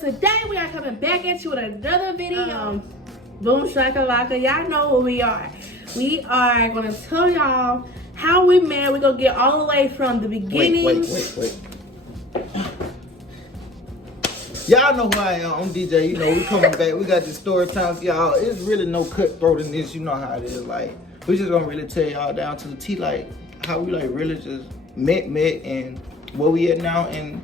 today we are coming back at you with another video. Boom shakalaka, y'all know who we are. We are gonna tell y'all how we met. We're gonna get all the way from the beginning. Wait. Y'all know who I am. I'm DJ. You know, we coming back. We got the story time for y'all. It's really no cutthroat in this. You know how it is. Like, we just gonna really tell y'all down to the T, like, how we, like, really just met, and where we at now. And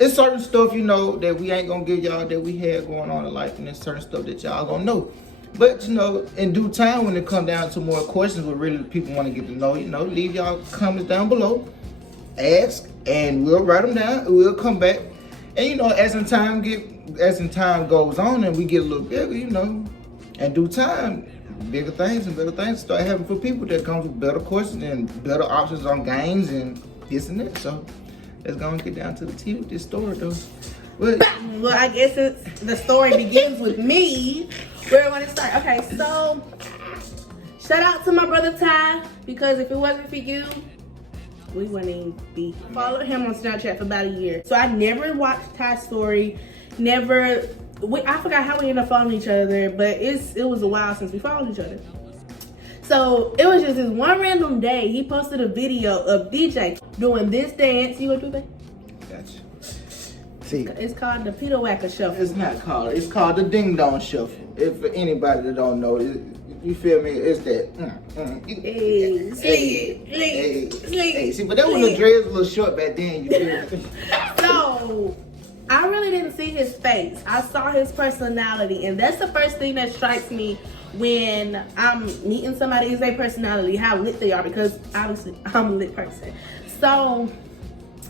it's certain stuff, you know, that we ain't gonna give y'all that we had going on in life. And there's certain stuff that y'all gonna know. But, you know, in due time, when it come down to more questions what really people want to get to know, you know, leave y'all comments down below. Ask, and we'll write them down. And we'll come back. And, you know, as in time goes on and we get a little bigger, you know, in due time, bigger things start happening for people that comes with better questions and better options on games and this and that. So let's go and get down to the T with this story, though. Well, I guess the story begins with me. Where I want to start. Okay, so shout out to my brother Ty, because if it wasn't for you, we wouldn't even be. Followed him on Snapchat for about a year. So I never watched Ty's story. I forgot how we ended up following each other, but it was a while since we followed each other. So it was just this one random day, he posted a video of DJ doing this dance. You want to do that? Gotcha. See, it's called the Peter Whacker Shuffle. It's not called. It's called the Ding Dong Shuffle. If for anybody that don't know, you feel me? It's that. Hey, see, but that when the dreads a little short back then. You feel me? So I really didn't see his face. I saw his personality, and that's the first thing that strikes me when I'm meeting somebody is their personality, how lit they are, because obviously I'm a lit person. So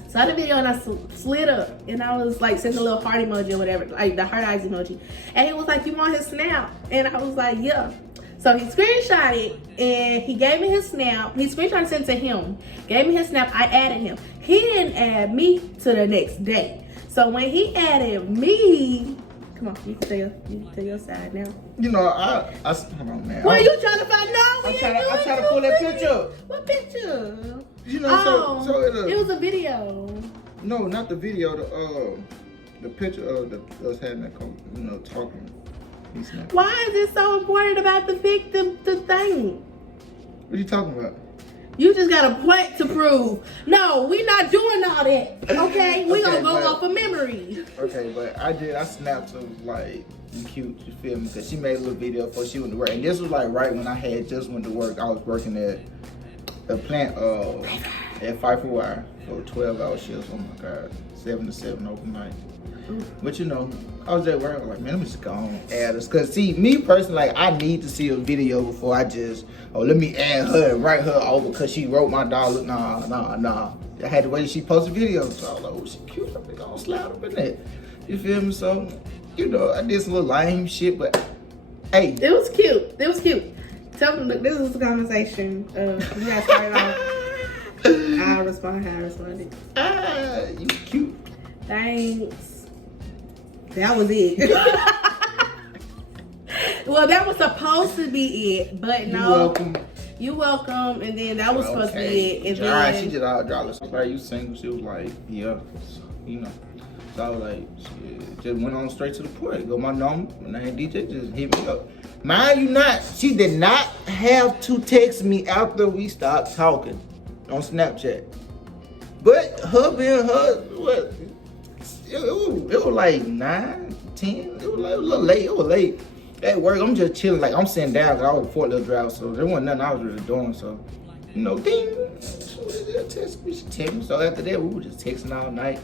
saw the video and I slid up and I was like sending a little heart emoji or whatever, like the heart eyes emoji. And he was like, "You want his snap?" And I was like, "Yeah." So he screenshot it and he gave me his snap. He screenshot and sent to him. Gave me his snap. I added him. He didn't add me to the next day. So when he added me, come on, you can tell your side now. You know, I hold on, man. What are you trying to find out? I'm trying to pull that picture up. What picture? You know, so it was a video. No, not the video. The picture of us having that, you know, talking. Why is it so important about the thing? What are you talking about? You just got a point to prove. No, we not doing all that. Okay, we gonna go off of memory. Okay, but I snapped her like cute. You feel me? Cause she made a little video before she went to work, and this was like right when I had just went to work. I was working at a plant at Pfeiffer Wire for 12-hour shifts. Oh my God, 7 to 7 overnight. But you know, I was at work. I was like, man, let me just go on and add this. Cause see, me personally, like, I need to see a video before I just, let me add her and write her over because she wrote my dollar. Nah. I had to wait till she posted videos. So I was like, oh, she cute. I'm gonna slide up in that. You feel me? So, you know, I did some little lame shit, but hey. It was cute. Tell them, look, this is the conversation. You guys started off. I responded. You cute. Thanks. That was it. Well, that was supposed to be it, but no. You're welcome. And then that was supposed to be it. And then alright, she just out dropped. So like, you single? She was like, yeah, you know. So I was like, shit, just went on straight to the point. Go my number, my name DJ, just hit me up. Mind you not, she did not have to text me after we stopped talking on Snapchat. But her being her, what? It was like 9, 10. It was like a little late. It was late. At work, I'm just chilling. Like, I'm sitting down because I was a forklift driver, so there wasn't nothing I was really doing. So, you know, ding. She text me. So after that, we were just texting all night.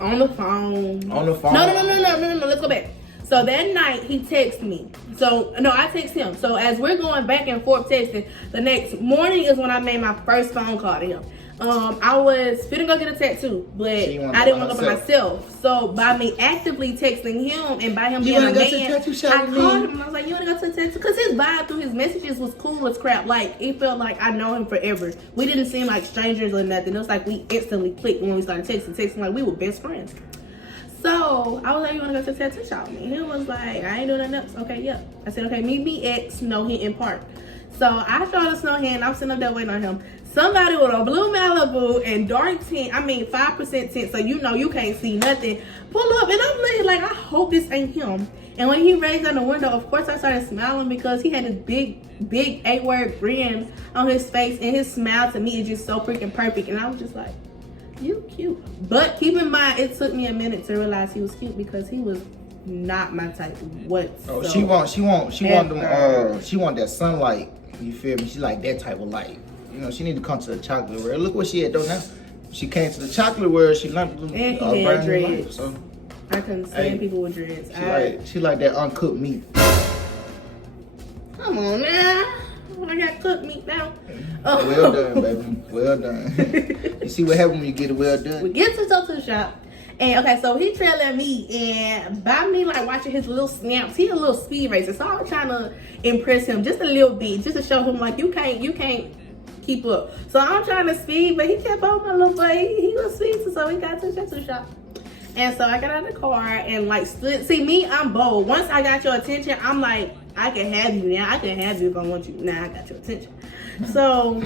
On the phone. No. Let's go back. So that night, he texted me. So, no, I text him. So as we're going back and forth texting, the next morning is when I made my first phone call to him. I was finna go get a tattoo, but I didn't want to go by myself. So by me actively texting him and by him being a man, I called him and I was like, "You wanna go to the tattoo?" Because his vibe through his messages was cool as crap. Like, it felt like I know him forever. We didn't seem like strangers or nothing. It was like we instantly clicked when we started texting like we were best friends. So I was like, "You wanna go to the tattoo shop?" And he was like, "I ain't doing nothing else." Okay, yeah. I said, "Okay, meet me X, no hit in Park." So I throw the snow hand. I'm sitting up there waiting on him. Somebody with a blue Malibu and dark tint, 5% tint, so you know you can't see nothing, pull up, and I'm looking like, I hope this ain't him. And when he raised down the window, of course I started smiling because he had this big 8-word grin on his face, and his smile to me is just so freaking perfect. And I was just like, you cute. But keep in mind, it took me a minute to realize he was cute because he was not my type whatsoever. Oh, she want that sunlight. You feel me? She like that type of light. You know, she need to come to the chocolate world. Look what she had though now. She came to the chocolate world. She learned and he had dreads. So I couldn't stand people with dreads. She like that uncooked meat. Come on now. I got cooked meat now. Oh. Well done, baby. Well done. You see what happened when you get it well done? We get to the tattoo shop. And okay, so he trailing me, and by me like watching his little snaps, he a little speed racer. So I was trying to impress him just a little bit, just to show him like you can't keep up. So I'm trying to speed, but he kept on my little boy. He was speed, so we got to the tattoo shop. And so I got out of the car and like stood. See me, I'm bold. Once I got your attention, I'm like, I can have you now. I can have you if I want you. Now I got your attention. So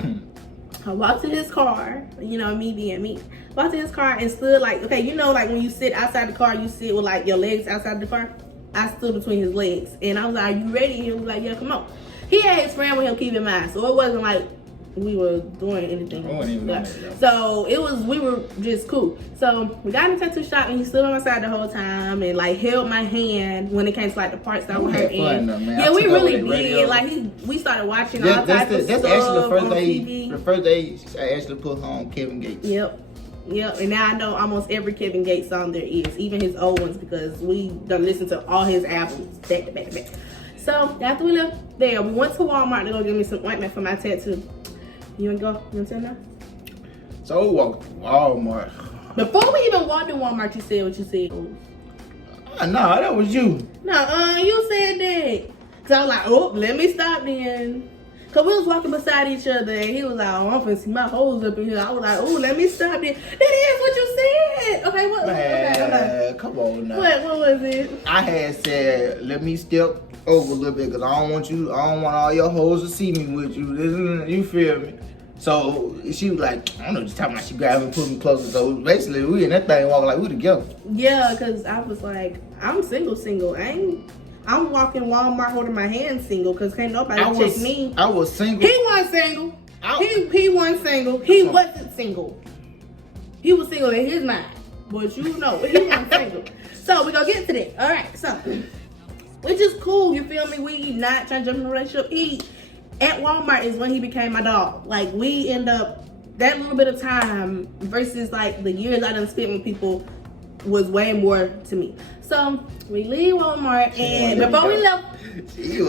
I walked to his car, you know, me being me. Walked to his car and stood like, okay, you know, like when you sit outside the car, you sit with like your legs outside the car. I stood between his legs and I was like, are you ready? And he was like, yeah, come on. He had his friend with him, keep in mind. So it wasn't like we were doing anything. So we were just cool. So we got in the tattoo shop and he stood on my side the whole time and like held my hand when it came to like the parts that we had in. Yeah, we really did. Like we started watching all types of stuff on TV. The first day I actually put on Kevin Gates. Yep, and now I know almost every Kevin Gates song there is, even his old ones, because we done listened to all his albums back to back to back. So after we left there, we went to Walmart to go get me some ointment for my tattoo. You wanna go? You wanna tell now? So we walked to Walmart. Before we even walked to Walmart, you said what you said. No, that was you. No, you said that. So I was like, oh, let me stop then. Cause we was walking beside each other and he was like, oh, I'm finna see my holes up in here. I was like, oh, let me stop then. That is what you said. Okay, what? Okay. Come on now. What was it? I had said, let me step over a little bit because I don't want all your hoes to see me with you. You feel me? So she was like, I don't know what you're talking about. She grabbed me and put me closer. So basically, we in that thing walking like we together. Yeah, because I was like, I'm single. I'm walking Walmart holding my hand single because can't nobody check me. I was single. He wasn't single. He wasn't single. He wasn't single. He was single in his mind. But you know, he wasn't single. So we gonna get to that. All right, so which is cool. You feel me? We not trying to jump in a relationship. At Walmart is when he became my dog. Like we end up that little bit of time versus like the years I done spent with people was way more to me. So we leave Walmart and before we left, it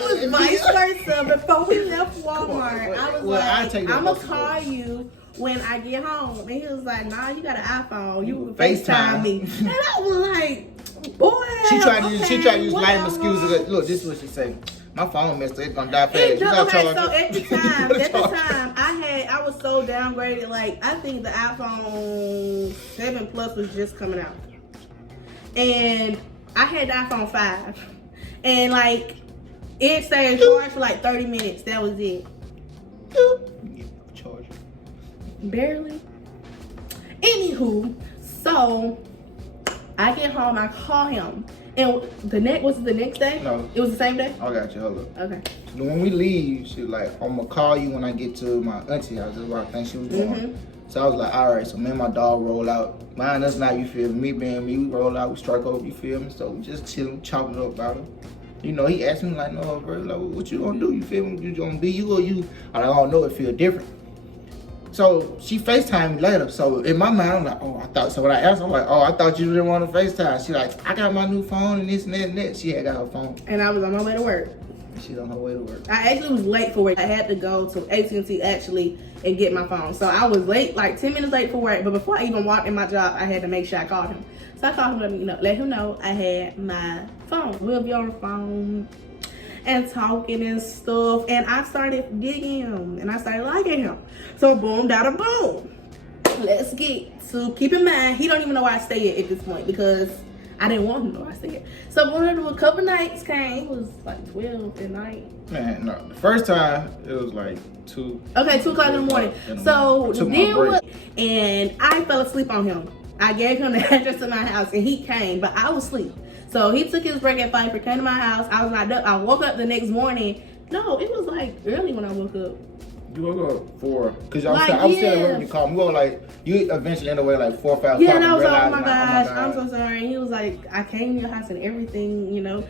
was vice versa. Before we left Walmart, I was like, I'm gonna call you when I get home. And he was like, nah, you got an iPhone. You FaceTime me. And I was like, boy. She tried to use lame excuses. Look, this is what she say. My phone messed up. It's gonna die fast. So at the time, I was so downgraded. Like I think the iPhone 7 Plus was just coming out, and I had the iPhone 5, and like it stayed charged for like 30 minutes. That was it. Charge. Barely. Anywho, so I get home. I call him. And was it the next day? No. It was the same day? I got you. Hold up. Okay. When we leave, she was like, I'm going to call you when I get to my auntie house. That's where I think she was going. Mm-hmm. So I was like, all right. So me and my dog roll out. Mine, that's not, you feel me? Me being me, we roll out. We strike over, you feel me? So we just chilling, chopping up about him. You know, he asked me like, no, bro, like, what you going to do? You feel me? You going to be you or you? I don't know. It feel different. So she FaceTimed me later. So in my mind, I'm like, so when I asked her, I'm like, I thought you didn't want to FaceTime. She like, I got my new phone and this and that and that. She had got her phone. And I was on my way to work. She's on her way to work. I actually was late for work. I had to go to AT&T actually and get my phone. So I was late, like 10 minutes late for work. But before I even walked in my job, I had to make sure I called him. So I called him to let him know I had my phone. We'll be on the phone and talking and stuff, and I started digging him and I started liking him. So boom, dada boom. Let's get to, keep in mind, he don't even know where I stay at this point because I didn't want him though. I said. So one of a couple nights came. It was like 12 at night. Man, no. The first time it was like 2. Okay, 2 o'clock in the morning. So then and I fell asleep on him. I gave him the address to my house and he came, but I was asleep. So he took his break at 5, came to my house. I was locked up. I woke up the next morning. No, it was like early when I woke up. You woke up 4, because I was still at work when you called me. You were like, you eventually ended up like 4 or 5 o'clock. Yeah, and I was like, oh my gosh, I'm so sorry. And he was like, I came to your house and everything, you know.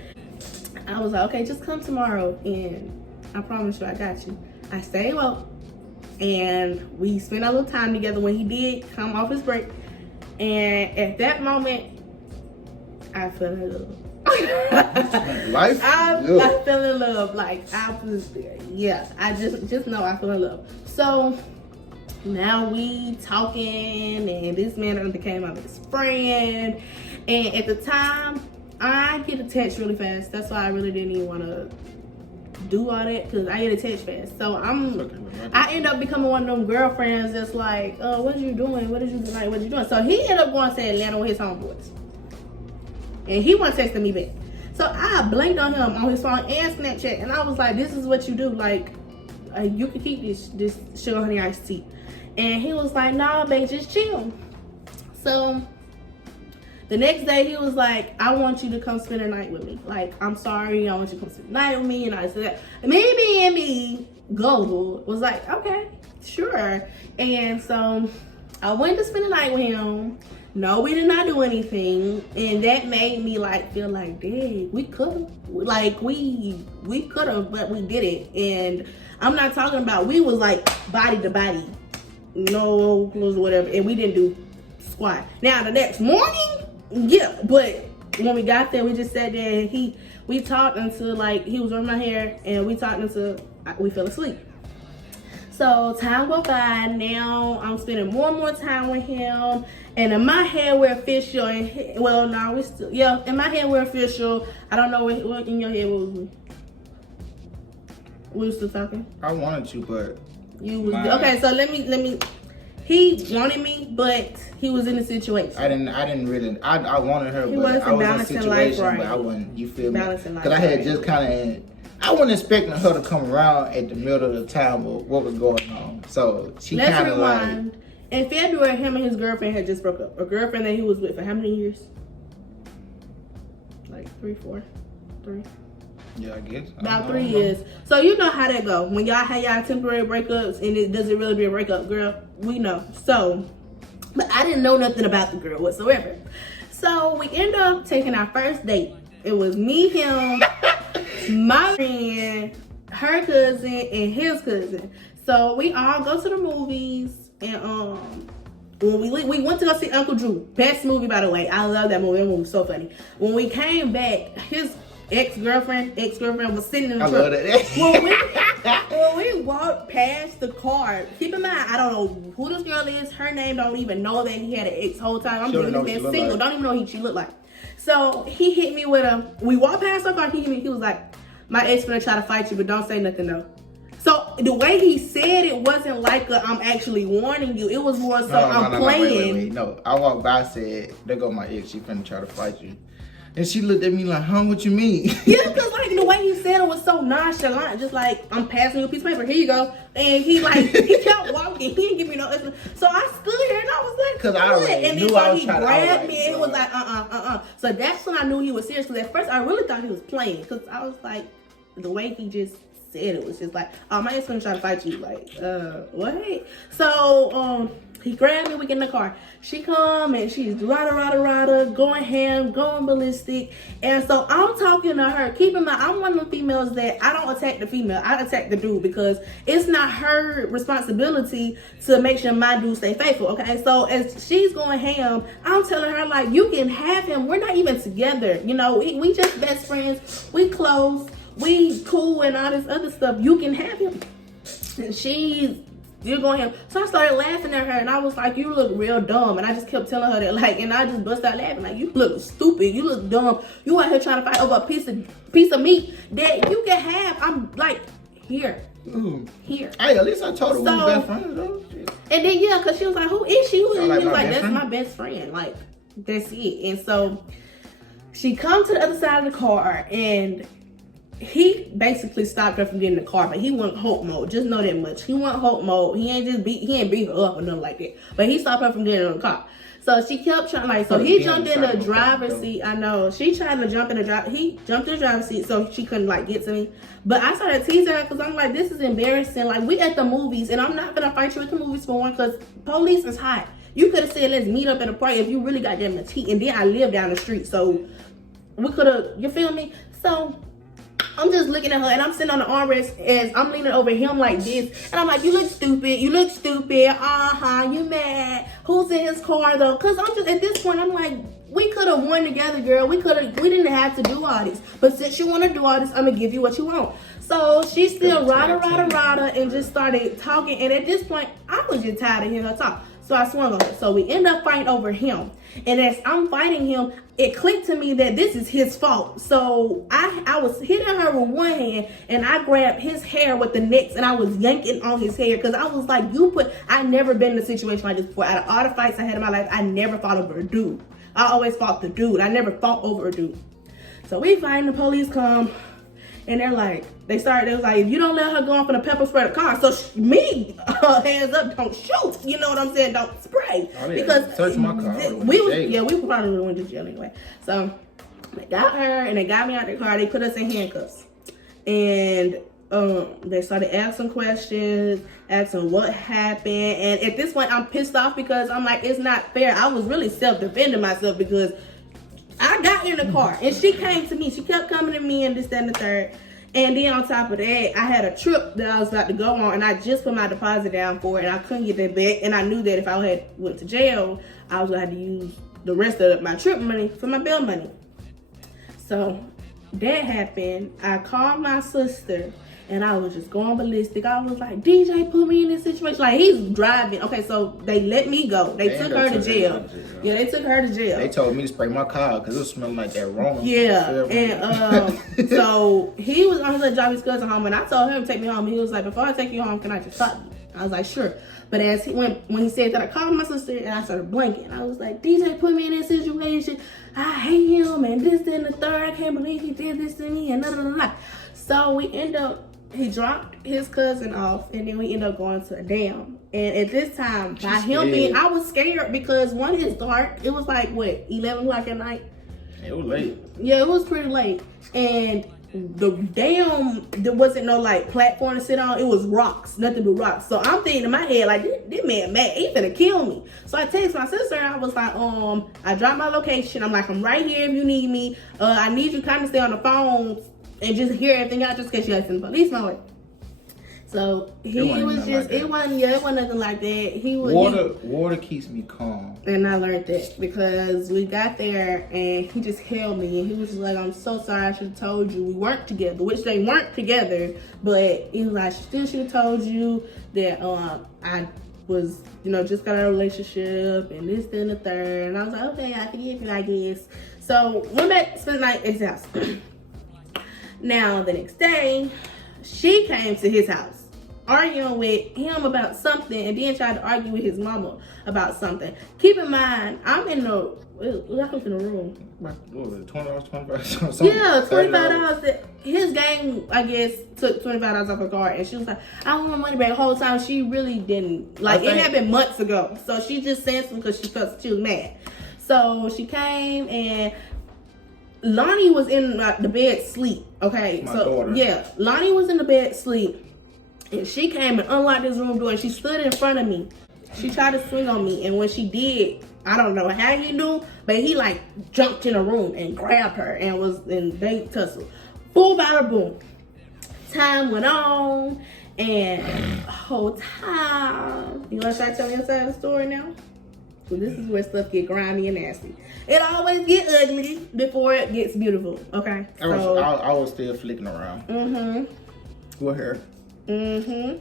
I was like, okay, just come tomorrow and I promise you I got you. I stayed up and we spent a little time together when he did come off his break. And at that moment, I fell in love. I fell in love. Like I was, yeah. I just know I fell in love. So now we talking, and this man became my best friend. And at the time, I get attached really fast. That's why I really didn't even want to do all that, because I get attached fast. So I end up becoming one of them girlfriends that's like, oh, what are you doing? What did you do tonight? What are you doing? So he ended up going to Atlanta with his homeboys. And he wasn't texting me back. So I blinked on him on his phone and Snapchat. And I was like, this is what you do. Like, you can keep this sugar honey iced tea. And he was like, nah, babe, just chill. So the next day he was like, I want you to come spend the night with me. Like, I'm sorry, I want you to come spend the night with me. And I said that. Me, Global, was like, okay, sure. And so I went to spend the night with him. No, we did not do anything, and that made me like feel like, dang, we could have, like we could have, but we did it. And I'm not talking about, we was like body to body, no clothes or whatever, and we didn't do squat. Now the next morning, yeah, but when we got there, we just sat there and we talked until like he was wearing my hair, and we talked until we fell asleep. So time go by. Now I'm spending more and more time with him. And in my head we're official. And well, no, we still, yeah. In my head we're official. I don't know what in your head was. We were still talking. I wanted to, but you was okay. So let me. He wanted me, but he was in a situation. I didn't really. I wanted her, he but I was in a situation, life right. but I wasn't. You feel me? Balancing life. Because I had just kind of. I wasn't expecting her to come around at the middle of the time of what was going on. So she kind of like. In February, him and his girlfriend had just broke up. A girlfriend that he was with for how many years? Like 3. Yeah, I guess. About 3 years. So you know how that go. When y'all have y'all temporary breakups and it doesn't really be a breakup, girl, we know. So, but I didn't know nothing about the girl whatsoever. So we end up taking our first date. It was me, him, my friend, her cousin, and his cousin. So we all go to the movies. And when we went to go see Uncle Drew, best movie by the way. I love that movie. That movie was so funny. When we came back, his ex-girlfriend was sitting in the truck. When we walked past the car, keep in mind, I don't know who this girl is. Her name don't even know that he had an ex whole time. I'm thinking he's been single. Like. Don't even know who she looked like. So he hit me with we walked past the car. He hit me. He was like, my ex gonna try to fight you, but don't say nothing though. So the way he said it wasn't like I'm actually warning you. It was more so I'm playing. Wait. No, I walked by, said, there go my ex. She finna try to fight you. And she looked at me like, huh, what you mean? Yeah, because like the way he said it was so nonchalant. Just like, I'm passing you a piece of paper. Here you go. And he kept walking. He didn't give me no answer. So I stood here and I was like, because I already and knew then I was he trying grabbed me and he was like, So that's when I knew he was serious. Because at first I really thought he was playing. Because I was like, the way he just said it was just like, oh, my ex gonna try to fight you. Like, what? So, he grabbed me, we get in the car. She come and she's rada, going ham, going ballistic. And so I'm talking to her. Keep in mind, I'm one of them females that I don't attack the female. I attack the dude because it's not her responsibility to make sure my dude stay faithful, okay? So as she's going ham, I'm telling her, like, you can have him. We're not even together. You know, we just best friends. We close. We cool and all this other stuff. You can have him. And you're going him. So I started laughing at her and I was like, you look real dumb. And I just kept telling her that, like, and I just bust out laughing. Like, you look stupid. You look dumb. You out here trying to fight over a piece of meat that you can have. I'm like, here. Here. Hey, at least I told her we were best friends though. And then yeah, because she was like, who is she? Who is she? He was like, that's my best friend. Like, that's it. And so She come to the other side of the car, and he basically stopped her from getting in the car, but he went Hulk mode. Just know that much. He went Hulk mode. He ain't beat her up or nothing like that. But he stopped her from getting in the car. So she kept trying, so he jumped in the driver's seat. I know. She tried to jump in the he jumped in the driver's seat so she couldn't get to me. But I started teasing her because I'm like, this is embarrassing. Like, we at the movies, and I'm not gonna fight you at the movies for one, because police is hot. You could have said, let's meet up at a party if you really got that much heat. And then I live down the street, so we could have, you feel me? So I'm just looking at her, and I'm sitting on the armrest as I'm leaning over him like this. And I'm like, you look stupid. You look stupid. You mad. Who's in his car, though? Because I'm just, at this point, I'm like, we could have won together, girl. We didn't have to do all this. But since you want to do all this, I'm going to give you what you want. So she still rada, and just started talking. And at this point, I was just tired of hearing her talk. So I swung on her. So we end up fighting over him. And as I'm fighting him, it clicked to me that this is his fault. So I was hitting her with one hand, and I grabbed his hair with the next, and I was yanking on his hair because I was like, I never been in a situation like this before. Out of all the fights I had in my life, I never fought over a dude. I always fought the dude. I never fought over a dude. So we fight, the police come, and they're like, they was like, if you don't let her go off in a pepper spray the car. So hands up, don't shoot. You know what I'm saying? Don't spray. Oh, yeah. Because search my car. we probably went to jail anyway. So they got her, and they got me out the car. They put us in handcuffs. And they started asking questions, asking what happened. And at this point, I'm pissed off because I'm like, it's not fair. I was really self-defending myself because I got in the car, and she came to me. She kept coming to me, and this, that, and the third. And then on top of that, I had a trip that I was about to go on, and I just put my deposit down for it, and I couldn't get that back. And I knew that if I had went to jail, I was gonna have to use the rest of my trip money for my bail money. So that happened. I called my sister, and I was just going ballistic. I was like, DJ put me in this situation. Like, he's driving. Okay, so they let me go. They took her to jail. Yeah, they took her to jail. They told me to spray my car because it was smelling like that wrong. Yeah, and so he was on his way to drive his cousin home, and I told him to take me home. And he was like, before I take you home, can I just talk to you? I was like, sure. But as when he said that, I called my sister, and I started blinking. I was like, DJ put me in this situation. I hate him, and this, and the third. I can't believe he did this to me, and blah. So we end up, he dropped his cousin off, and then we ended up going to a dam. And at this time, by him being, I was scared because one, it's dark. It was like, 11 o'clock at night? It was late. Yeah, it was pretty late. And the dam, there wasn't no platform to sit on. It was rocks, nothing but rocks. So I'm thinking in my head, this man mad, he finna kill me. So I text my sister, and I was like, I dropped my location. I'm like, I'm right here if you need me. I need you to kind of stay on the phone and just hear everything out, just in case you send the police my way. So it wasn't nothing like that. Water keeps me calm. And I learned that because we got there, and he just held me, and he was just like, I'm so sorry, I should have told you we weren't together, which they weren't together, but he was like, I still should have told you that I was, just got a relationship, and this, then the third. And I was like, okay, I forgive you, I guess. So went back, spent the night at his house. Now, the next day, she came to his house, arguing with him about something, and then tried to argue with his mama about something. Keep in mind, I'm in the room. What was it, $20, $25? Something? Yeah, $25. His gang, I guess, took $25 off her card, and she was like, I want my money back. The whole time, she really didn't. It happened months ago. So she just said something because she was mad. So she came, and Lonnie was in the bed sleep. Okay, my daughter. Yeah, Lonnie was in the bed sleep, and she came and unlocked his room door, and she stood in front of me. She tried to swing on me, and when she did, I don't know how he knew, but he jumped in the room and grabbed her and they tussled. Boom, bada boom. Time went on, and whole time, you want to start telling your side of the story now? So this is where stuff get grimy and nasty. It always get ugly before it gets beautiful. Okay. I was still flicking around. Mm-hmm. With her. Mm-hmm.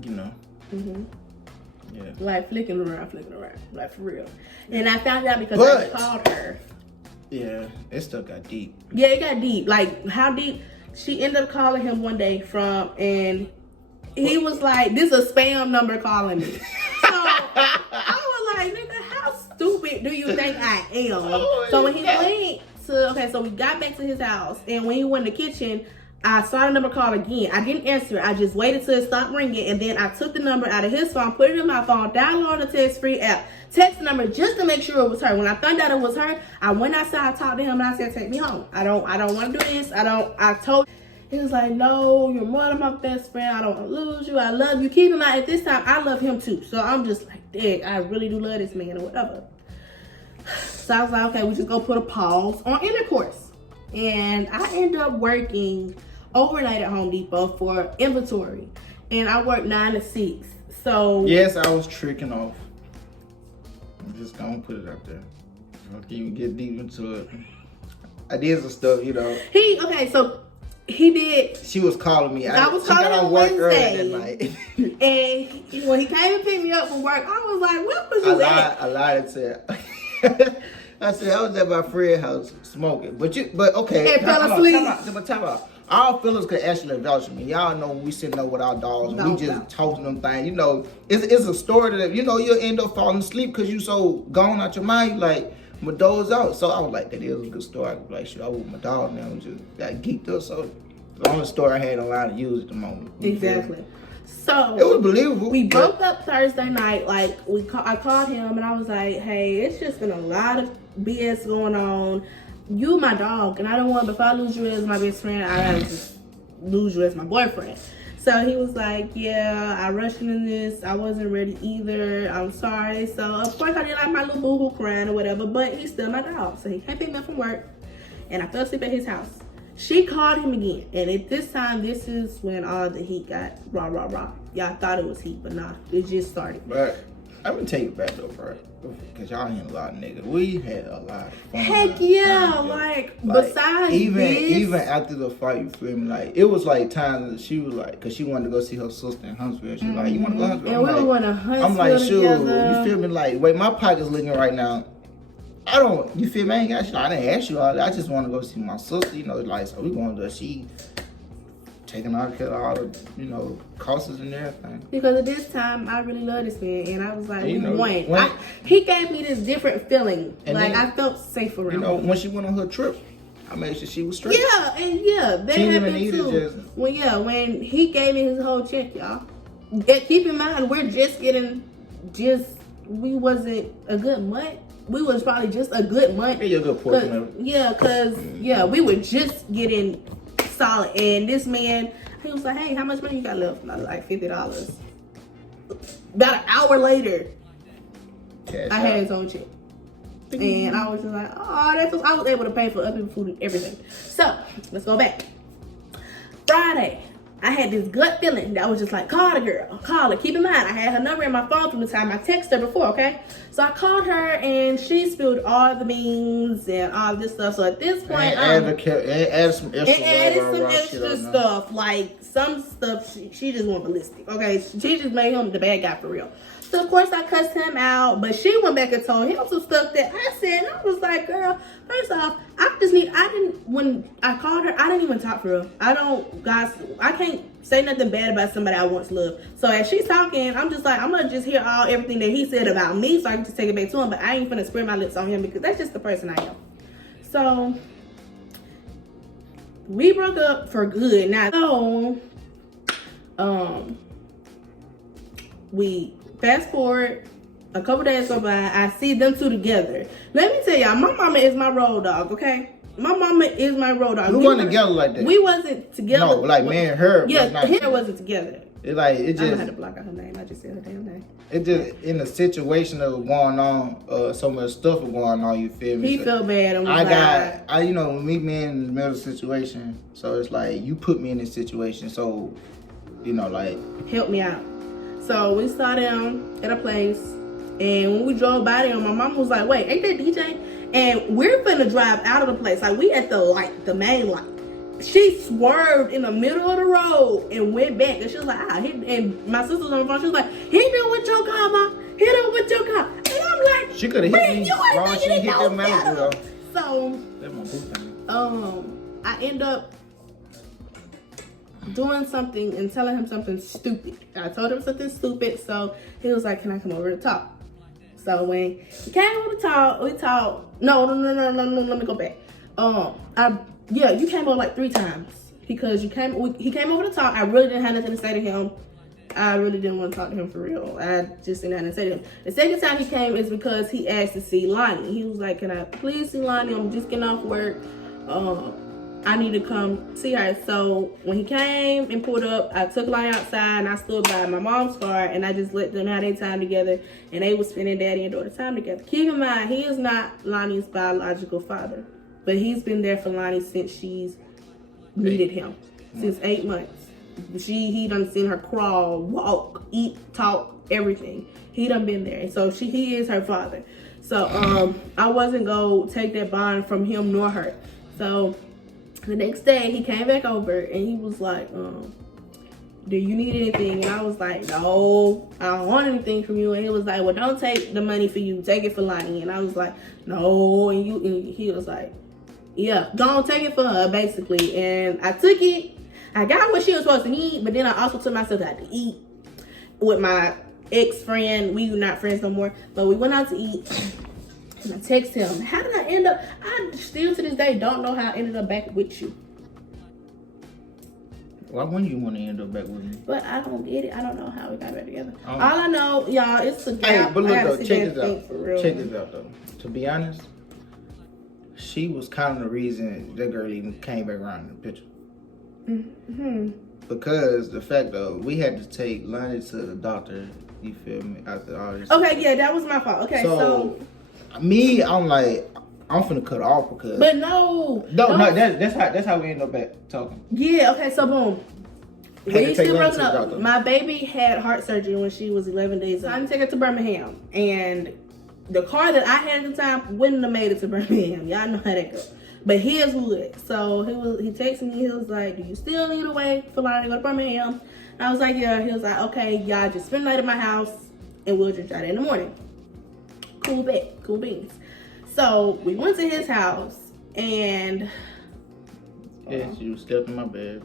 Mm-hmm. Yeah. Flicking around, for real. And I found out because I called her. Yeah, it still got deep. Yeah, it got deep. How deep? She ended up calling him one day and he was like, "This is a spam number calling me." So I was like, "Nigga, how stupid desperate do you think I am? Oh, So when he yeah. went to, okay, so we got back to his house, and when he went in the kitchen, I saw the number call again. I didn't answer it. I just waited till it stopped ringing, and then I took the number out of his phone, put it in my phone, downloaded the text-free app, text the number just to make sure it was her. When I found out it was her, I went outside, talked to him, and I said, "Take me home. I don't want to do this. I told." He was like, "No, you're more than my best friend. I don't want to lose you. I love you." Keep in mind, at this time, I love him too. So I'm just like, "Dang, I really do love this man," or whatever. So I was like, "Okay, we just go put a pause on intercourse." And I ended up working overnight at Home Depot for inventory, and I worked 9 to 6. So yes, I was tricking off. I'm just gonna put it out there. I don't even get deep into it. I did some stuff, you know. So he did. She was calling me. I was she got calling on him work Wednesday. early that night. And when he came and picked me up from work, I was like, "Where was you at?" I lied and said. I said I was at my friend's house smoking, but okay. And fell asleep. Time out. All fellas could actually vouch for me. Y'all know when we sitting there with our dogs, we just talking them things. You know, it's a story that, you know, you'll end up falling asleep because you so gone out your mind. Like, my dogs out. So I was like, that is a good story. I was like, shit, I was with my dog now. We just got geeked up. So the only story I had online to use at the moment. Exactly. So it was believable. We broke up Thursday night. Like, I called him and I was like, "Hey, it's just been a lot of BS going on. You my dog, and I don't want, before I lose you as my best friend, I gotta just lose you as my boyfriend." So he was like, "Yeah, I rushed into this. I wasn't ready either. I'm sorry." So of course I did like my little boo-hoo crying or whatever, but he's still my dog. So he can't pick me up from work, and I fell asleep at his house. She called him again, and at this time, this is when all the heat got rah. Y'all thought it was heat, but nah, it just started. But I'm gonna take it back though, bro, because y'all ain't a lot of niggas. We had a lot of fun. Heck yeah, like besides even after the fight, you feel me? Like, it was like times that she was like, cause she wanted to go see her sister in Huntsville. She was like, "You want to go to Huntsville?" And we went to Huntsville I'm like, "Shoot, together." you feel me? Like, wait, my pocket's looking right now. I don't, you feel me? I didn't ask you all that. I just want to go see my sister, you know, like, so we going to, she taking all the, you know, costs and everything. Because at this time, I really love this man, and I was like, you know, he gave me this different feeling. Like, then, I felt safe around him. You know, when she went on her trip, I made sure she was straight. Yeah, and yeah, that happened too. When he gave me his whole check, y'all. Keep in mind, we're just getting, we wasn't a good month. We was probably just a good month. Yeah, a good portion of it. Yeah, because, we were just getting solid. And this man, he was like, "Hey, how much money you got left?" And I was like, $50. About an hour later, I had his own check. And I was just like, oh, I was able to pay for other food and everything. So, let's go back. Friday, I had this gut feeling that was just like, call the girl, call her. Keep in mind, I had her number in my phone from the time I texted her before, okay? So I called her, and she spilled all the beans and all this stuff. So at this point, added some extra stuff. Like, some stuff, she just went ballistic, okay? She just made him the bad guy for real. So of course I cussed him out, but she went back and told him some stuff that I said, and I was like, "Girl, first off, when I called her, I didn't even talk for real. I can't say nothing bad about somebody I once loved." So as she's talking, I'm just like, I'm gonna just hear everything that he said about me, so I can just take it back to him, but I ain't finna spread my lips on him because that's just the person I am. So we broke up for good. Now, we fast forward a couple days go by, I see them two together. Let me tell y'all, my mama is my road dog, okay? My mama is my road dog. We wasn't together like that. We wasn't together. No, like me and her. Yeah, her wasn't together. I just had to block out her name. I just said her damn name. It just, in the situation that was going on, so much stuff was going on, you feel me? He felt bad. You know, me being in the middle of the situation, so it's like, you put me in this situation, so, you know, like, help me out. So we saw them at a place, and when we drove by them, my mom was like, "Wait, ain't that DJ?" And we're finna drive out of the place. Like, we at the light, the main light. She swerved in the middle of the road and went back, and she was like, and my sister was on the phone. She was like, "Hit them with your car, ma. Hit them with your car." And I'm like, she could have hit me while she hit that manager. So, that's my boo thing. I end up doing something and telling him something stupid. I told him something stupid, so he was like, "Can I come over to talk?" So when he came over to talk, we talked. No, let me go back. You came over like 3 times because he came over to talk. I really didn't have nothing to say to him. I really didn't want to talk to him for real. I just didn't have nothing to say to him. The second time he came is because he asked to see Lonnie. He was like, "Can I please see Lonnie? I'm just getting off work. I need to come see her." So when he came and pulled up, I took Lonnie outside and I stood by my mom's car and I just let them have their time together, and they was spending daddy and daughter time together. Keep in mind, he is not Lonnie's biological father, but he's been there for Lonnie since she's needed him, since 8 months. He done seen her crawl, walk, eat, talk, everything. He done been there. So he is her father. So I wasn't gonna take that bond from him nor her. So the next day he came back over and he was like, "Do you need anything?" And I was like, "No, I don't want anything from you." And he was like, "Well, don't take the money for you, take it for Lonnie." And I was like, "No." And he was like, "Yeah, don't take it for her," basically. And I took it. I got what she was supposed to need, but then I also took myself out to eat with my ex-friend. We were not friends no more, but we went out to eat. And I text him, "How did I end up?" I still to this day don't know how I ended up back with you. Why wouldn't you want to end up back with me? But I don't get it. I don't know how we got back together. All I know, y'all, it's a gap. Hey, but look though, check this out. Check this out though. To be honest, she was kind of the reason that girl even came back around in the picture. Mm-hmm. Because the fact of we had to take Lonnie to the doctor, you feel me, after all this. Okay, yeah, that was my fault. Okay, so me, I'm like, I'm finna cut off because. But no, that's how we end up back talking. Yeah, okay, so boom. We still broken up. My baby had heart surgery when she was 11 days old. I'm taking her to Birmingham, and the car that I had at the time wouldn't have made it to Birmingham. Y'all know how that goes. But his would. So he texted me. He was like, "Do you still need a way for Lonnie to go to Birmingham?" I was like, "Yeah." He was like, "Okay, y'all just spend the night at my house and we'll just try that in the morning." Cool bet. Cool beans. So we went to his house and yes, you stepped in my bed.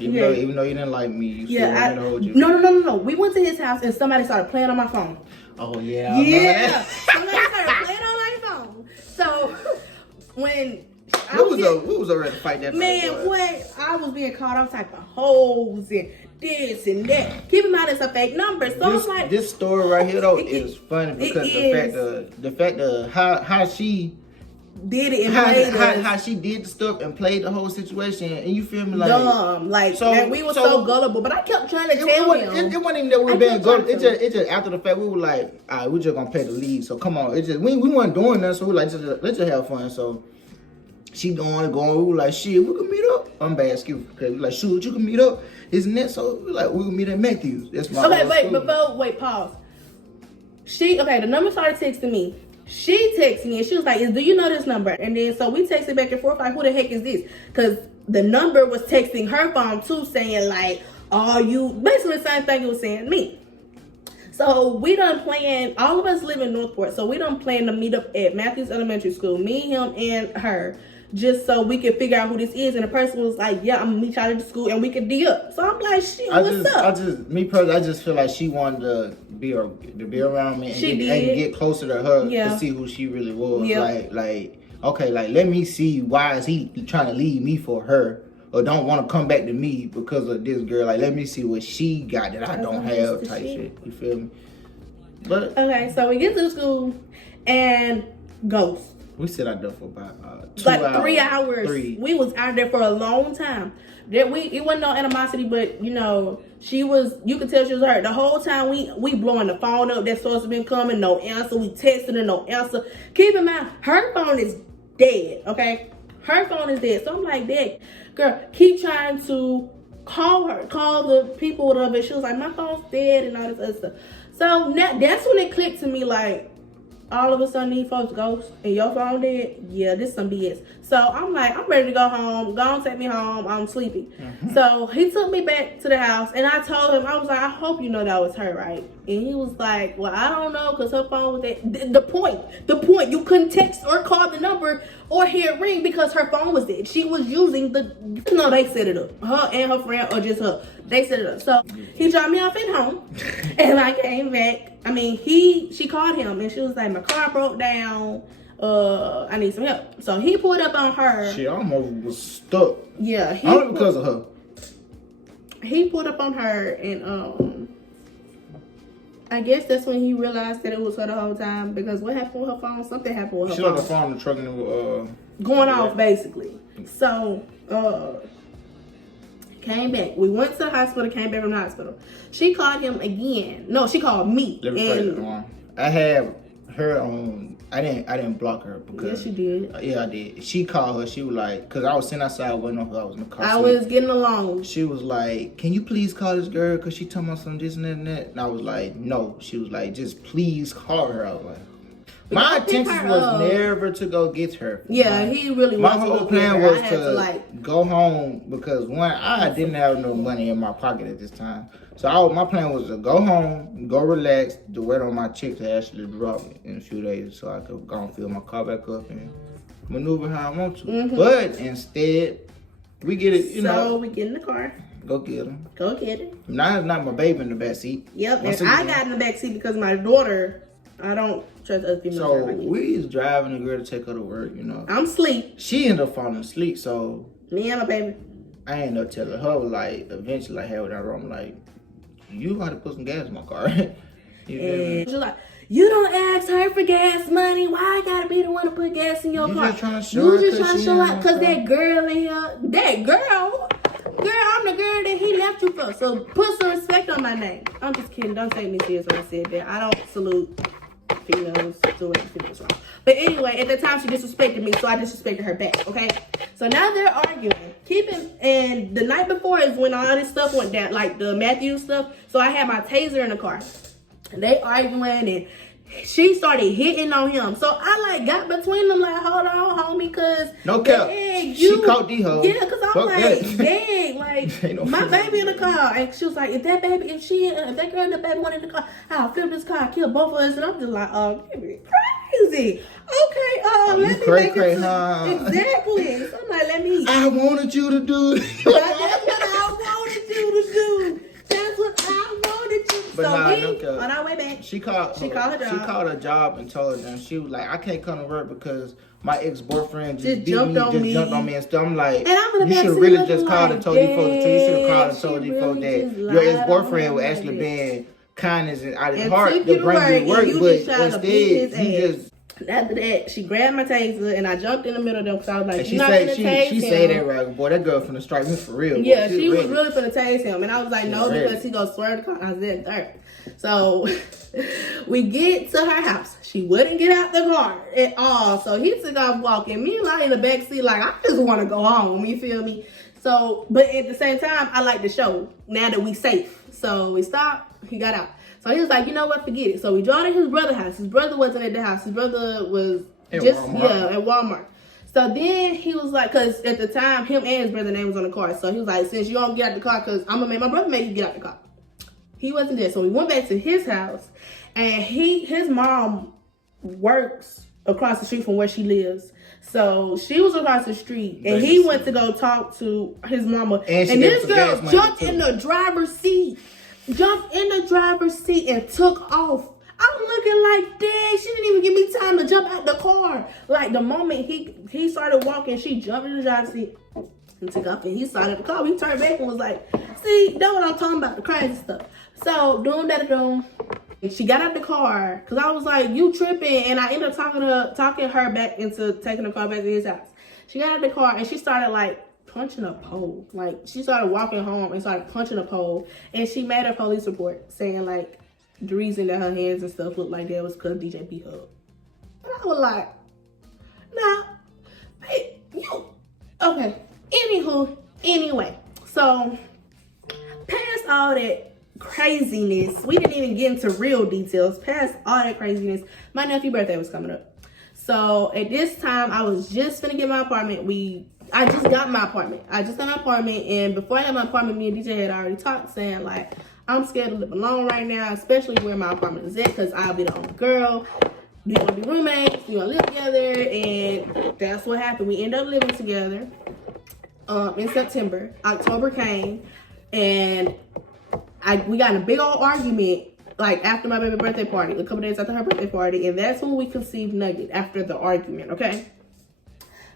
Even though you didn't like me, you still wanted to hold you. No. We went to his house and somebody started playing on my phone. Oh yeah. Yeah. Somebody started playing on my phone. So when we was already fighting that man, what? I was being called all type of hoes and this and that. Keep in mind it's a fake number. So this, I'm like, this story right here though is funny because the fact of how she did it and how she did the stuff and played the whole situation, and you feel me, like dumb, like so, we were so gullible. But I kept trying to tell him it wasn't even that we were being gullible. It just after the fact we were like, all right, we're just gonna pay the lead. So come on, it just we weren't doing that. So we were like, let's just have fun. So she going. We were like, shit, we can meet up. I'm bad, excuse me. Okay, we like, shoot, you can meet up, isn't it? So we like, we can meet at Matthews. That's my pause. The number started texting me. She texted me and she was like, "Do you know this number?" And then so we texted back and forth like, "Who the heck is this?" Because the number was texting her phone too, saying like, "Are you?" Basically the same thing it was saying me. So we done planned. All of us live in Northport, so we done planned to meet up at Matthews Elementary School. Me, him, and her. Just so we could figure out who this is, and the person was like, "Yeah, I'm gonna meet y'all at the school, and we could D up." So I'm like, "Shit, what's up?" I just feel like she wanted to be around me and get closer to her to see who she really was. Yep. Like, okay, like let me see why is he trying to leave me for her, or don't want to come back to me because of this girl. Like, let me see what she got that I don't have, type shit. You feel me? But okay, so we get to the school and ghost. We sat out there for about 3 hours. We was out there for a long time. It wasn't no animosity, but you know, you could tell she was hurt. The whole time we blowing the phone up, that source has been coming, no answer. We texting her, no answer. Keep in mind, her phone is dead, okay? Her phone is dead. So I'm like, "Dad, girl, keep trying to call the people, whatever." And she was like, "My phone's dead," and all this other stuff. So now that's when it clicked to me, like, all of a sudden these folks ghost and your phone dead? Yeah, this some BS. So I'm like, I'm ready to go home. Go on, take me home. I'm sleepy. Mm-hmm. So he took me back to the house and I told him, I was like, "I hope you know that was her, right?" And he was like, "Well, I don't know because her phone was dead." The point, you couldn't text or call the number or hear it ring because her phone was dead. She was using they set it up. Her and her friend, or just her. They set it up. So he dropped me off at home and I came back. she called him and she was like, my car broke down. I need some help. So he pulled up on her. She almost was stuck. Yeah. Only because of her. He pulled up on her and I guess that's when he realized that it was her the whole time, because what happened with her phone? Something happened with her phone. She left the phone in the truck and going off basically. So came back. We went to the hospital, came back from the hospital. She called him again. No, she called me. I had her on. I didn't block her because. Yes, you did. Yeah, I did. She called her. She was like, because I was sitting outside waiting on her. I was in the car. I was getting along. She was like, can you please call this girl? Because she told me some this and that and that. And I was like, no. She was like, just please call her. I was like, my intention was never to go get her. Yeah, he really was. My whole plan was to go home because one, I didn't have no money in my pocket at this time. So my plan was to go home, go relax, to wait on my chick to actually drop me in a few days so I could go and fill my car back up and maneuver how I want to. Mm-hmm. But instead, we get it, So we get in the car. Go get him. Go get it. Now it's not my baby in the back seat. Yep, and I got in the back seat because my daughter, I don't trust other females. So we was driving the girl to take her to work, I'm asleep. She ended up falling asleep, so. Me and my baby. I ended up telling her, like, eventually, like, hell that wrong, like, you got to put some gas in my car. She's like, you don't ask her for gas money. Why I gotta be the one to put gas in your car? You just trying to show out because that girl in here, girl, I'm the girl that he left you for. So put some respect on my name. I'm just kidding. Don't take me serious when I said that. I don't salute females doing females wrong. But anyway, at the time she disrespected me, so I disrespected her back. Okay. So now they're arguing. And the night before is when all this stuff went down, like the Matthew stuff. So I had my taser in the car. And they arguing and she started hitting on him. So I got between them like, hold on, homie, cause no cap. She caught D-Ho. Yeah, cause I'm like, dang, like my baby in the car. And she was like, if that girl and the baby went in the car, I'll flip this car, kill both of us. And I'm just like, oh, give me crazy. Okay, let me make it exactly. So I'm like, I wanted you to do it. That's what I wanted you to do. That's what I wanted you to do. But so on our way back, she called her job and told them, she was like, I can't come to work because my ex-boyfriend just jumped on me and stuff. I'm like, you should really just called and told these folks too. You should have called and told these folks that your ex-boyfriend was actually being kindness and out of his heart to bring you to work, but instead he just. After that, she grabbed my taser and I jumped in the middle of them because I was like, she said that right, boy, that girl finna strike me for real. Yeah, she was really finna tase him. And I was like, no, because he gonna swerve the car. I said, third. So we get to her house. She wouldn't get out the car at all. So he took off walking. Me lying in the back seat like, I just want to go home. You feel me? So, but at the same time, I like the show now that we safe. So we stopped. He got out. So he was like, you know what, forget it. So we drove to his brother's house. His brother wasn't at the house. His brother was at Walmart. So then he was like, because at the time, him and his brother's name was on the car. So he was like, since you don't get out the car, because I'm going to make my brother make you get out the car. He wasn't there. So we went back to his house. And his mom works across the street from where she lives. So she was across the street. And he went to go talk to his mama. And this girl jumped in the driver's seat. Jumped in the driver's seat and took off. I'm looking like, dang, she didn't even give me time to jump out the car. Like the moment he started walking, she jumped in the driver's seat and took off and he started the car. We turned back and was like, see, that's what I'm talking about, the crazy stuff. So doing that, she got out the car because I was like, you tripping, and I ended up talking her back into taking the car back to his house. She got out the car and she started like punching a pole. Like she started walking home and started punching a pole, and she made a police report saying like the reason that her hands and stuff looked like that was because DJ beat her up. And I was like, nah, hey, you okay. Anyway, so past all that craziness, we didn't even get into real details. Past all that craziness, my nephew's birthday was coming up. So at this time, I was just finna get my apartment. I just got my apartment. And before I got my apartment, me and DJ had already talked, saying like, I'm scared to live alone right now, especially where my apartment is at, because I'll be the only girl. We gonna be roommates. We gonna live together, and that's what happened. We ended up living together in September. October came, and we got in a big old argument like after my baby birthday party, a couple days after her birthday party, and that's when we conceived Nugget after the argument, okay?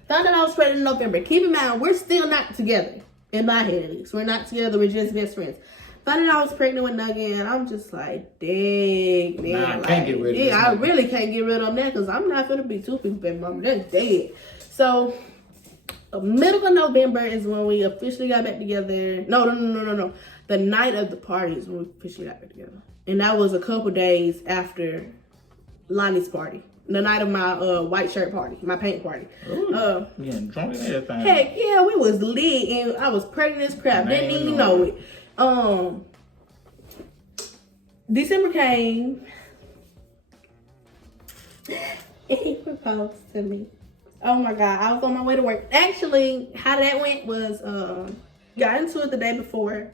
Found out I was pregnant in November. Keep in mind, we're still not together. In my head, at least. We're not together. We're just best friends. Found out I was pregnant with Nugget, and I'm just like, dang, man. Nah, I can't get rid of this. I really can't get rid of that because I'm not going to be two people, baby mama. That's dead. So, middle of November is when we officially got back together. No. The night of the party is when we officially got back together. And that was a couple days after Lonnie's party. The night of my white shirt party, my paint party. Ooh, getting drunk and everything. Heck yeah, we was lit and I was pregnant as crap. Didn't even know it. December came. And he proposed to me. Oh my God, I was on my way to work. Actually, how that went was got into it the day before.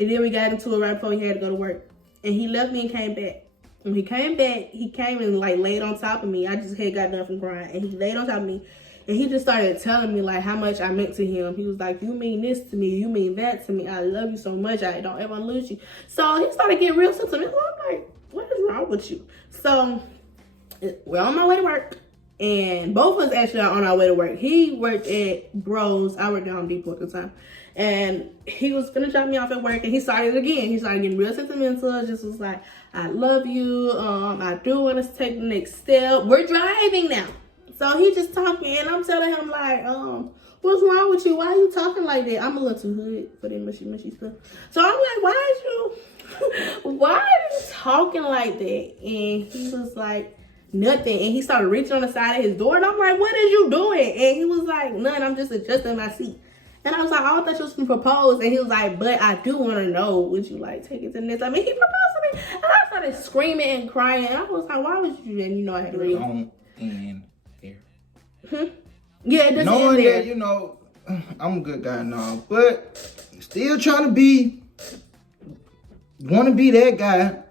And then we got into it right before he had to go to work. And he left me and came back. When he came back, he came and like laid on top of me. I just had got done from crying. And he laid on top of me. And he just started telling me like how much I meant to him. He was like, you mean this to me. You mean that to me. I love you so much. I don't ever lose you. So he started getting real sentimental. I'm like, what is wrong with you? So we're on my way to work. And both of us actually are on our way to work. He worked at Bros. I worked at Home Depot at the time. And he was finna drop me off at work, and he started again. He started getting real sentimental. Just was like, I love you. I do want us to take the next step. We're driving now. So he just talking, and I'm telling him like, what's wrong with you? Why are you talking like that? I'm a little too hood for that mushy stuff. So I'm like, why are you talking like that? And he was like, nothing. And he started reaching on the side of his door, and I'm like, what is you doing? And he was like, none, I'm just adjusting my seat. And I was like, I thought you was going to propose. And he was like, but I do want to know, would you like take it to the next? I mean, he proposed to me. And I started screaming and crying. And I was like, why would you? And you know I had to read. And there. Yeah, it doesn't knowing end there. that, you know, I'm a good guy now, but still trying to be, want to be that guy,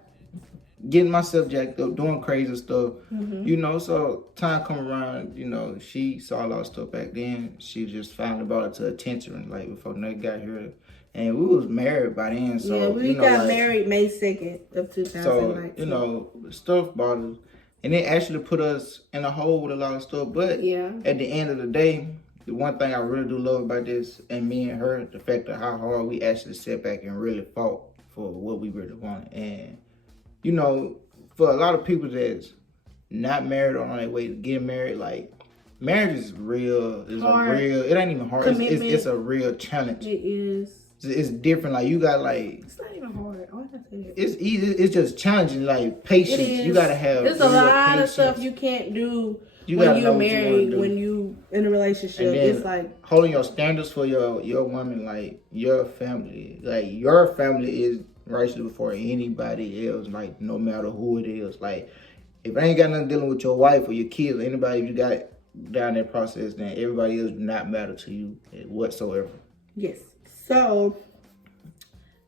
getting myself jacked up, doing crazy stuff, you know. So time come around, you know, she saw a lot of stuff back then. She just finally brought it to attention, like before Nugget got here, and we was married by then. So yeah, we got married May 2nd of 2019. So you know, stuff bothered, and it actually put us in a hole with a lot of stuff. But yeah, at the end of the day, the one thing I really do love about this, and me and her, the fact of how hard we actually sat back and really fought for what we really wanted. And you know, for a lot of people that's not married or on their way to get married, like, marriage is real. It's hard. It ain't even hard. It's a real challenge. It is. It's different. Like, you got, like... It's not even hard. Why did I say that? It's easy. It's just challenging. Like, patience. It is. You got to have There's a lot of stuff you can't do when you're married, when you in a relationship. It's like... holding your standards for your woman, like, your family. Like, your family is... rightly before anybody else, like no matter who it is. Like if it ain't got nothing dealing with your wife or your kids or anybody you got down that process, then everybody else do not matter to you whatsoever. Yes. So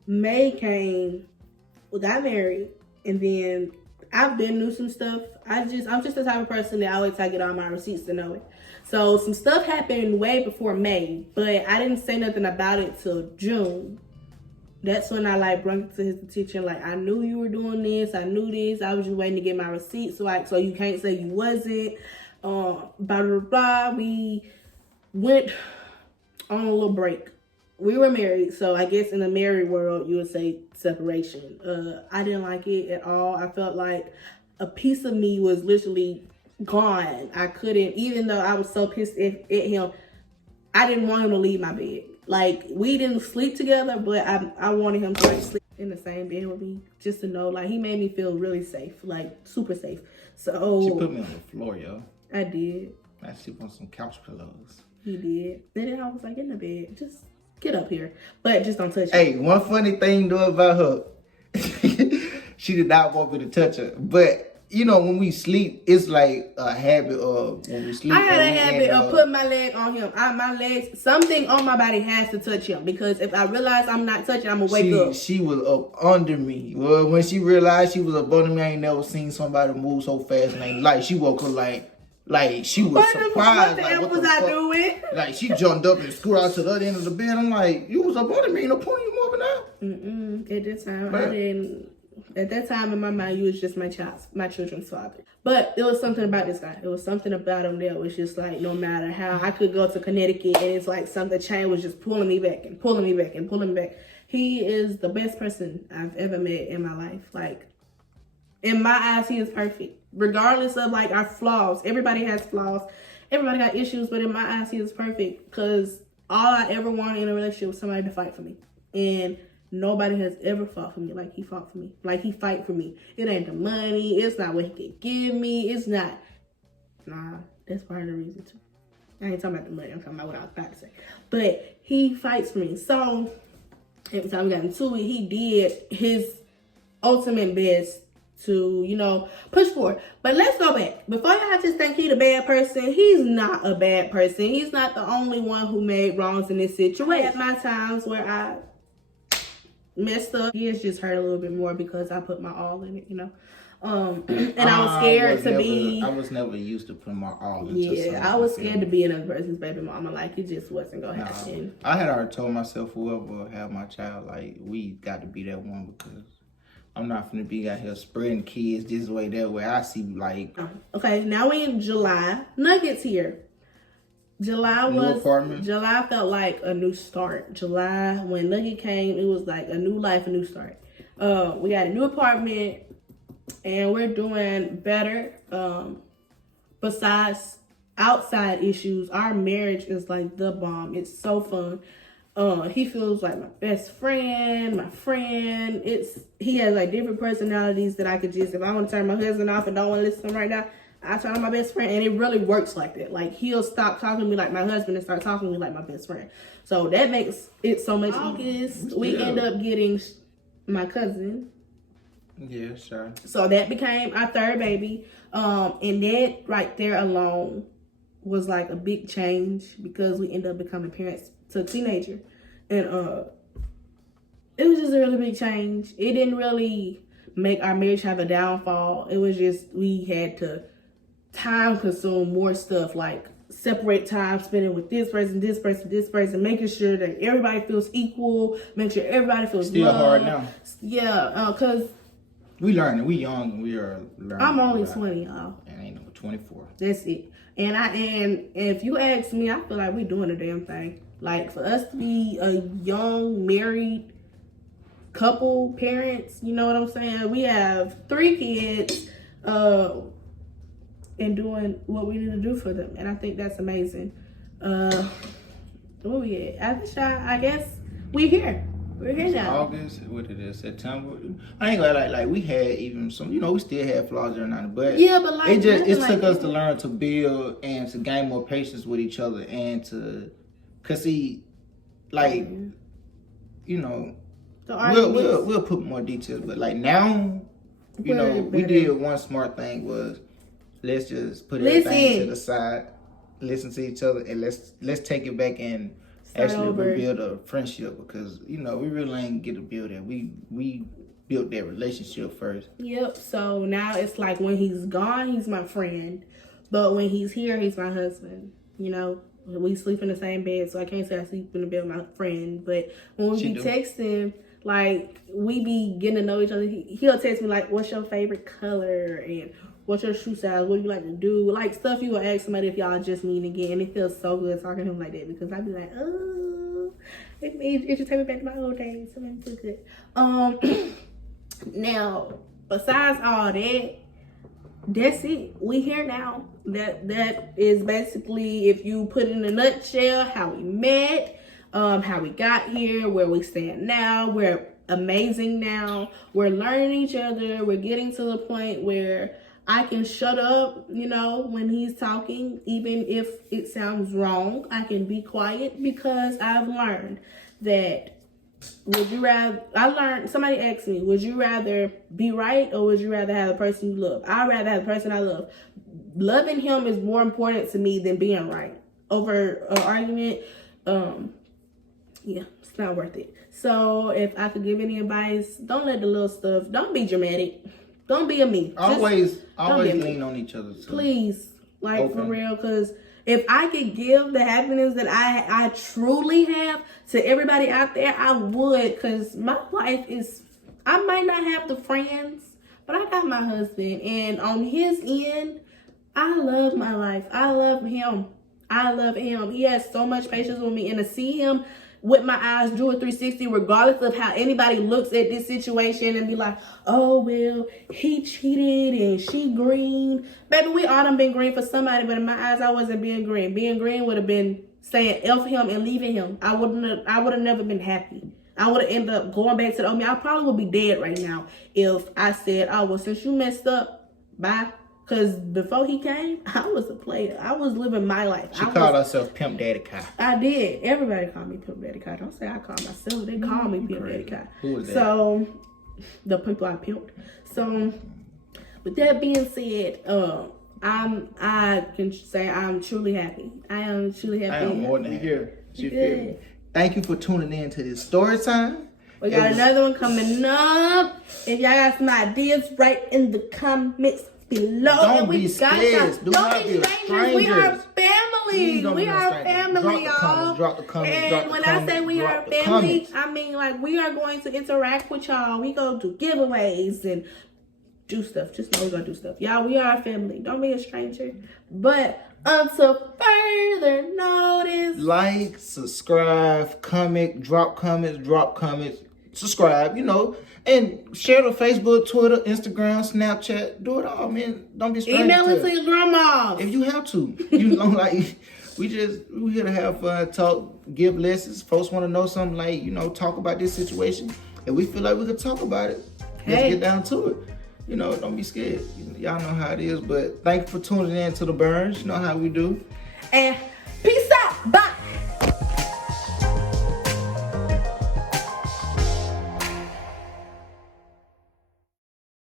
May came, we got married, and then I've been through some stuff. I'm just the type of person that always I get all my receipts to know it. So some stuff happened way before May, but I didn't say nothing about it till June. That's when I like brought it to his attention. Like, I knew you were doing this. I knew this. I was just waiting to get my receipts. So you can't say you wasn't. Blah, blah, blah. We went on a little break. We were married. So I guess in the married world, you would say separation. I didn't like it at all. I felt like a piece of me was literally gone. I couldn't, even though I was so pissed at him, I didn't want him to leave my bed. Like, we didn't sleep together, but I wanted him to like sleep in the same bed with me, just to know, like, he made me feel really safe, like super safe. So she put me on the floor, yo. I did. I sleep on some couch pillows. He did. Then I was like, in the bed, just get up here, but just don't touch me. Hey, one funny thing though about her, she did not want me to touch her, but. You know, when we sleep, it's like a habit of when we sleep. I had a habit of putting my leg on him. My legs, something on my body has to touch him, because if I realize I'm not touching, I'm gonna wake up. She was up under me. Well, when she realized she was up under me, I ain't never seen somebody move so fast. And like she woke up like she was surprised. What was I doing? Like she jumped up and screwed out to the other end of the bed. I'm like, you was up under me, no point you moving out. At this time, I didn't. At that time, in my mind, you was just my children's father. But there was something about this guy. There was something about him that was just like, no matter how I could go to Connecticut, and it's like something chain was just pulling me back and pulling me back and pulling me back. He is the best person I've ever met in my life. Like, in my eyes, he is perfect. Regardless of like our flaws. Everybody has flaws. Everybody got issues, but in my eyes, he is perfect. Because all I ever wanted in a relationship was somebody to fight for me. And nobody has ever fought for me like he fought for me. Like he fight for me. It ain't the money. It's not what he can give me. It's not. Nah, that's part of the reason too. I ain't talking about the money. I'm talking about what I was about to say. But he fights for me. So every time we got into it, he did his ultimate best to, you know, push forward. But let's go back. Before y'all just think he's a bad person, he's not a bad person. He's not the only one who made wrongs in this situation. At my times where I messed up, he has just hurt a little bit more because I put my all in it, you know. And I was scared to be. I was never used to put my all into something. Yeah, I was scared to be another person's baby mama. Like, it just wasn't gonna happen. I had already told myself, whoever have my child, like, we got to be that one, because I'm not finna be out here spreading kids this way, that way. I see, like. Okay, now we in July. Nuggets here. July felt like a new start. July, when Nugget came, it was like a new life, a new start. We got a new apartment, and we're doing better. Besides outside issues, our marriage is like the bomb. It's so fun. He feels like my best friend, my friend. He has like different personalities that I could just, if I want to turn my husband off and don't want to listen to him right now, I turn on my best friend, and it really works like that. Like, he'll stop talking to me like my husband and start talking to me like my best friend. So that makes it so much August, we end up getting my cousin. Yeah, sure. So that became our third baby. And that right there alone was like a big change, because we ended up becoming parents to a teenager. And it was just a really big change. It didn't really make our marriage have a downfall. It was just, we had to time consume more stuff, like separate time spending with this person, making sure that everybody feels equal, make sure everybody feels still loved. Hard now. Yeah, cause we learning. We young. We are learning. I'm only 20, y'all. And ain't no 24. That's it. And if you ask me, I feel like we doing a damn thing. Like, for us to be a young married couple, parents, you know what I'm saying? We have 3 kids, and doing what we need to do for them. And I think that's amazing. Where we at? I guess we here. We're here now. August, what it is, September. I ain't gonna like we had even some, you know, we still had flaws during that, but yeah, but like it took us to learn to build and to gain more patience with each other, and to, cause see, like, you know, we'll put more details, but like now, you know, we did one smart thing was, let's just put everything to the side, listen to each other, and let's take it back and actually rebuild a friendship, because, you know, we really ain't get to build that. We built that relationship first. Yep. So now it's like, when he's gone, he's my friend, but when he's here, he's my husband. You know, we sleep in the same bed, so I can't say I sleep in the bed with my friend. But when we be texting, like, we be getting to know each other. He'll text me like, "What's your favorite color?" and "What's your shoe size? What do you like to do?" Like, stuff you would ask somebody if y'all just meet again. And it feels so good talking to him like that, because I'd be like, oh, it just take me back to my old days. So it feel good. Now, besides all that, that's it. We here now. That is basically, if you put it in a nutshell, how we met, how we got here, where we stand now. We're amazing now. We're learning each other. We're getting to the point where I can shut up, you know, when he's talking, even if it sounds wrong. I can be quiet, because I've learned that, somebody asked me, would you rather be right, or would you rather have the person you love? I'd rather have the person I love. Loving him is more important to me than being right. Over an argument, yeah, it's not worth it. So if I could give any advice, don't let the little stuff, don't be dramatic. Don't be a me. Always lean on each other too. Please, like, for real, because if I could give the happiness that I truly have to everybody out there, I would, because my life is I might not have the friends, but I got my husband. And on his end, I love my life. I love him. I love him. He has so much patience with me. And to see him with my eyes do a 360, regardless of how anybody looks at this situation and be like, oh, well, he cheated and she green. Baby, we all done been green for somebody, but in my eyes, I wasn't being green. Being green would have been saying F him and leaving him. I would have never been happy. I would have ended up going back to the old me. I probably would be dead right now if I said, oh, well, since you messed up, bye. Because before he came, I was a player. I was living my life. She called herself Pimp Daddy Kai. I did. Everybody called me Pimp Daddy Kai. Don't say I called myself. They call me Pimp Daddy Kai. Who was that? So, the people I pimped. So, with that being said, I can say I'm truly happy. I am truly happy. I am more than here. She feel me. Thank you for tuning in to this story time. We got another one coming up. If y'all got some ideas, write in the comments below. Don't be scared. Don't be strangers. We are family. We are family, y'all. Drop the comments. And when I say we are family, I mean like we are going to interact with y'all. We go do giveaways and do stuff. Just know we're gonna do stuff. Y'all, we are a family. Don't be a stranger. But until further notice, like, subscribe, comment, drop comments, subscribe, and share to Facebook, Twitter, Instagram, Snapchat. Do it all, man. Don't be strange. Email it to your grandma. If you have to. Like, we here to have fun, talk, give lessons. Folks want to know something, like, talk about this situation. And we feel like we could talk about it. Let's get down to it. Don't be scared. Y'all know how it is. But thank you for tuning in to the Burns. You know how we do. And